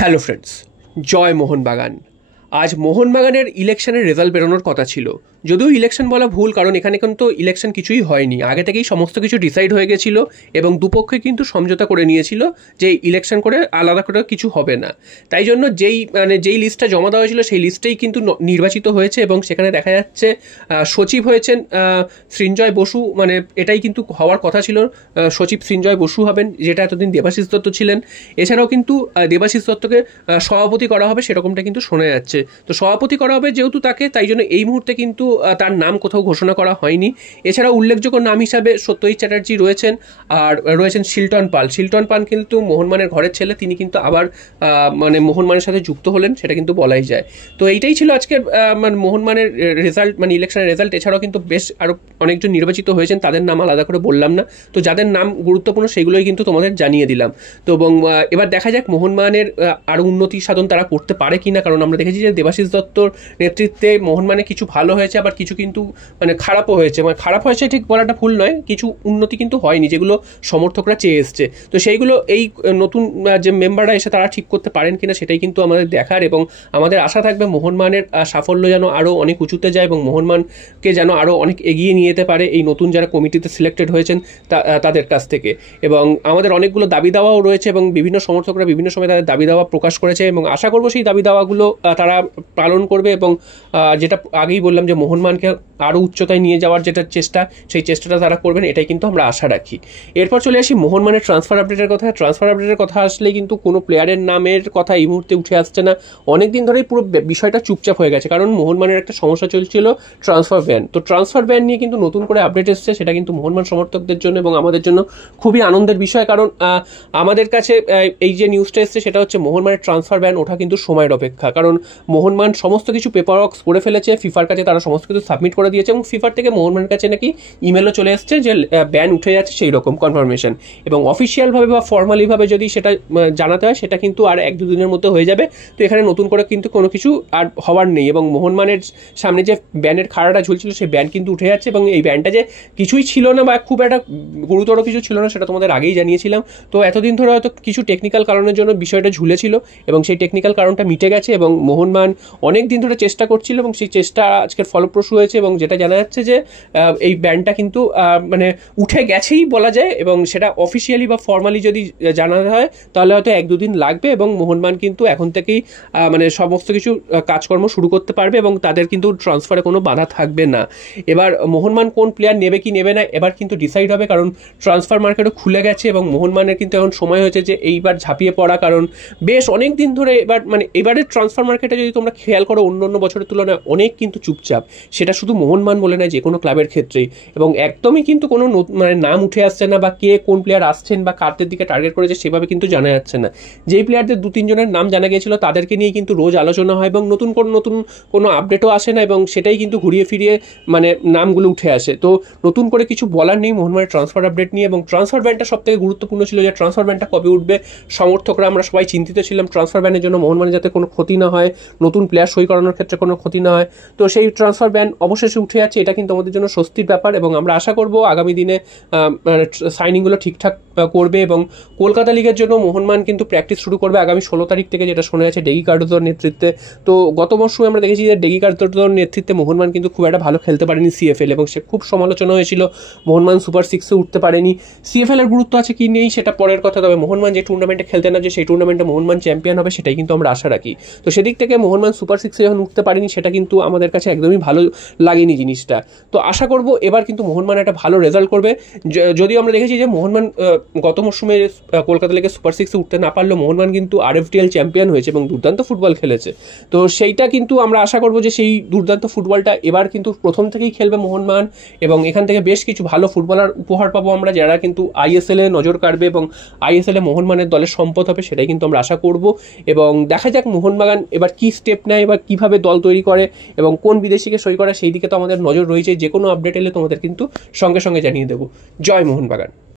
Hello friends, জয় মোহনবাগান। আজ মোহনবাগানের ইলেকশনের রেজাল্ট বেরোনোর কথা ছিল, যদিও ইলেকশন বলা ভুল, কারণ এখানে কিন্তু ইলেকশন কিছুই হয়নি। আগে থেকেই সমস্ত কিছু ডিসাইড হয়ে গেছিল এবং দুপক্ষে কিন্তু সমঝোতা করে নিয়েছিল যে ইলেকশন করে আলাদা করে কিছু হবে না। তাই জন্য যেই লিস্টটা জমা দেওয়া হয়েছিল সেই লিস্টেই কিন্তু নির্বাচিত হয়েছে এবং সেখানে দেখা যাচ্ছে সচিব হয়েছেন সৃঞ্জয় বসু, মানে এটাই কিন্তু হওয়ার কথা ছিল, সচিব সৃঞ্জয় বসু হবেন, যেটা এতদিন দেবাশিস দত্ত ছিলেন। এছাড়াও কিন্তু দেবাশিস দত্তকে সভাপতি করা হবে সেরকমটা কিন্তু শোনা যাচ্ছে। তো সভাপতি করা হবে যেহেতু তাকে, তাই জন্য এই মুহূর্তে কিন্তু তার নাম কোথাও ঘোষণা করা হয়নি। এছাড়া উল্লেখযোগ্য নাম হিসাবে সত্যজিৎ চ্যাটার্জি রয়েছেন, আর রয়েছেন শিল্টন পাল। শিল্টন পাল কিন্তু মোহনবাগানের ঘরের ছেলে, তিনি কিন্তু আবার মানে মোহনবাগানের সাথে যুক্ত হলেন, সেটা কিন্তু বলাই যায়। তো এইটাই ছিল আজকের মানে মোহনবাগানের রেজাল্ট, মানে ইলেকশনের রেজাল্ট। এছাড়াও কিন্তু বেশ আরও অনেকজন নির্বাচিত হয়েছেন, তাদের নাম আলাদা করে বললাম না। তো যাদের নাম গুরুত্বপূর্ণ সেগুলোই কিন্তু তোমাদের জানিয়ে দিলাম। তো এবং এবার দেখা যাক মোহনবাগানের আরও উন্নতি সাধন তারা করতে পারে কিনা, কারণ আমরা দেখেছি যে দেবাশিস দত্তর নেতৃত্বে মোহনবাগানে কিছু ভালো হয়েছে, আবার কিছু কিন্তু মানে খারাপও হয়েছে। মানে খারাপ হয়েছে ঠিক বলাটা ভুল নয়, কিছু উন্নতি কিন্তু হয়নি যেগুলো সমর্থকরা চেয়ে এসছে। তো সেইগুলো এই নতুন যে মেম্বাররা এসে তারা ঠিক করতে পারেন কিনা সেটাই কিন্তু আমাদের দেখার, এবং আমাদের আশা থাকবে মোহনবাগানের সাফল্য যেন আরও অনেক উঁচুতে যায় এবং মোহনবাগানকে যেন আরও অনেক এগিয়ে নিয়ে যেতে পারে এই নতুন যারা কমিটিতে সিলেক্টেড হয়েছেন তাদের কাছ থেকে। এবং আমাদের অনেকগুলো দাবি দাওয়াও রয়েছে এবং বিভিন্ন সমর্থকরা বিভিন্ন সময় তাদের দাবি দাওয়া প্রকাশ করেছে, এবং আশা করবো সেই দাবি দাওয়াগুলো তারা পালন করবে। এবং যেটা আগেই বললাম যে মোহনবাগানকে আরও উচ্চতায় নিয়ে যাওয়ার যেটা চেষ্টা, সেই চেষ্টাটা তারা করবেন, এটাই কিন্তু আমরা আশা রাখি। এরপর চলে আসি মোহনবাগানের ট্রান্সফার আপডেটের কথা। ট্রান্সফার আপডেটের কথা আসলে কিন্তু কোনো প্লেয়ারের নামের কথা এই মুহূর্তে উঠে আসছে না। অনেকদিন ধরেই পুরো বিষয়টা চুপচাপ হয়ে গেছে, কারণ মোহনবাগানের একটা সমস্যা চলছিল ট্রান্সফার ব্যান। তো ট্রান্সফার ব্যান নিয়ে কিন্তু নতুন করে আপডেট এসছে, সেটা কিন্তু মোহনবাগান সমর্থকদের জন্য এবং আমাদের জন্য খুবই আনন্দের বিষয়। কারণ আমাদের কাছে এই যে নিউজটা এসছে সেটা হচ্ছে মোহনবাগানের ট্রান্সফার ব্যান ওঠা কিন্তু সময়ের অপেক্ষা, কারণ মোহনবাগান সমস্ত কিছু পেপার ওয়ার্কস করে ফেলেছে, ফিফার কাছে তারা সমস্ত কিছু সাবমিট করে দিয়েছে এবং ফিফার থেকে মোহনবাগানের কাছে নাকি ইমেলও চলে এসছে যে ব্যান উঠে যাচ্ছে সেই রকম কনফার্মেশন। এবং অফিসিয়ালভাবে বা ফর্মালিভাবে যদি সেটা জানাতে হয় সেটা কিন্তু আর 1-2 দিনের মধ্যে হয়ে যাবে। তো এখানে নতুন করে কিন্তু কোনো কিছু আর হওয়ার নেই, এবং মোহনবাগানের সামনে যে ব্যানের খাড়াটা ঝুলছিল সেই ব্যান কিন্তু উঠে যাচ্ছে। এবং এই ব্যানটা যে কিছুই ছিল না বা খুব একটা গুরুতর কিছু ছিল না সেটা তোমাদের আগেই জানিয়েছিলাম। তো এতদিন ধরে হয়তো কিছু টেকনিক্যাল কারণের জন্য বিষয়টা ঝুলেছিল এবং সেই টেকনিক্যাল কারণটা মিটে গেছে এবং মোহনবাগান অনেক দিন ধরে চেষ্টা করছিল এবং সেই চেষ্টা আজকের ফলপ্রসূ হয়েছে। এবং যেটা জানা যাচ্ছে যে এই ব্যানটা কিন্তু মানে উঠে গেছেই বলা যায়, এবং সেটা অফিসিয়ালি বা ফর্মালি যদি জানাতে হয় তাহলে হয়তো 1-2 দিন লাগবে এবং মোহনবাগান কিন্তু এখন থেকেই মানে সমস্ত কিছু কাজকর্ম শুরু করতে পারবে এবং তাদের কিন্তু ট্রান্সফারে কোনো বাধা থাকবে না। এবার মোহনবাগান কোন প্লেয়ার নেবে কি নেবে না এবার কিন্তু ডিসাইড হবে, কারণ ট্রান্সফার মার্কেটও খুলে গেছে এবং মোহনবাগানের কিন্তু এখন সময় হয়েছে যে এইবার ঝাঁপিয়ে পড়া, কারণ বেশ অনেক দিন ধরে এবার মানে এবারের ট্রান্সফার মার্কেটে যদি তোমরা খেয়াল করো অন্য বছরের তুলনায় অনেক কিন্তু চুপচাপ, সেটা শুধু মোহনবাগান বলে না, যে কোনো ক্লাবের ক্ষেত্রেই। এবং একদমই কিন্তু কোনো মানে নাম উঠে আসছে না বা কে কোন প্লেয়ার আসছেন বা কাদের দিকে টার্গেট করেছে সেভাবে কিন্তু জানা যাচ্ছে না। যেই প্লেয়ারদের 2-3 জনের নাম জানা গিয়েছিল তাদেরকে নিয়ে কিন্তু রোজ আলোচনা হয় এবং নতুন কোনো আপডেটও আসে না, এবং সেটাই কিন্তু ঘুরিয়ে ফিরিয়ে মানে নামগুলো উঠে আসে। তো নতুন করে কিছু বলার নেই মোহনবাগানের ট্রান্সফার আপডেট নিয়ে। এবং ট্রান্সফার ব্যানটা সব থেকে গুরুত্বপূর্ণ ছিল, যে ট্রান্সফার ব্যানটা কবে উঠবে। সমর্থকরা আমরা সবাই চিন্তিত ছিলাম ট্রান্সফার ব্যানের জন্য, মোহনবাগানের যাতে কোনো ক্ষতি না হয়, নতুন প্লেয়ার সই করানোর ক্ষেত্রে কোনো ক্ষতি না হয়। তো সেই ট্রান্সফার ব্যান অবশেষে উঠে যাচ্ছে, এটা কিন্তু আমাদের জন্য স্বস্তির ব্যাপার। এবং আমরা আশা করব আগামী দিনে সাইনিংগুলো ঠিকঠাক করবে। এবং কলকাতা লিগের জন্য মোহনবাগান কিন্তু প্র্যাকটিস শুরু করবে আগামী 16 তারিখ থেকে, যেটা শোনা যাচ্ছে ডেগি কার্ডোজোর নেতৃত্বে। তো গত মরশুমে আমরা দেখেছি যে ডেগি কার্ডোজোর নেতৃত্বে মোহনবাগান কিন্তু খুব একটা ভালো খেলতে পারেনি সিএফএল, এবং সে খুব সমালোচনা হয়েছিল মোহনবাগান সুপার 6-এ উঠতে পারেনি। সিএফএল এর গুরুত্ব আছে কি নেই সেটা পরের কথা, তবে মোহনবাগান যে টুর্নামেন্টে খেলতে না যে সেই টুর্নামেন্টে মোহনবাগান চ্যাম্পিয়ন হবে সেটাই কিন্তু আমরা আশা রাখি। তো সেদিক থেকে মোহনবাগান সুপার 6-এ যখন উঠতে পারেনি সেটা কিন্তু আমাদের কাছে একদমই ভালো লাগেনি জিনিসটা। তো আশা করব এবার কিন্তু মোহনবাগান একটা ভালো রেজাল্ট করবে। যদিও আমরা দেখেছি যে মোহনবাগান গত মরশুমে কলকাতা লিগে সুপার 6-এ উঠতে না পারলেও মোহনবাগান কিন্তু আরএফটিএল চ্যাম্পিয়ন হয়েছে এবং দুর্দান্ত ফুটবল খেলেছে। তো সেইটা কিন্তু আমরা আশা করব যে সেই দুর্দান্ত ফুটবলটা এবার কিন্তু প্রথম থেকেই খেলবে মোহনবাগান, এবং এখান থেকে বেশ কিছু ভালো ফুটবলার উপহার পাবো আমরা, যারা কিন্তু আইএসএল এ নজর কাড়বে এবং আইএসএল এ মোহনবাগানের দলের সম্পদ হবে, সেটাই কিন্তু আমরা আশা করব। এবং দেখা যাক মোহনবাগান এবার কি স্টেপ নেয়, এবার কিভাবে দল তৈরি করে এবং কোন বিদেশিকে সই করে, সেই দিকে তো আমাদের নজর রয়েছে। যে কোনো আপডেট এলে তোমাদের কিন্তু সঙ্গে সঙ্গে জানিয়ে দেবো। জয় মোহনবাগান।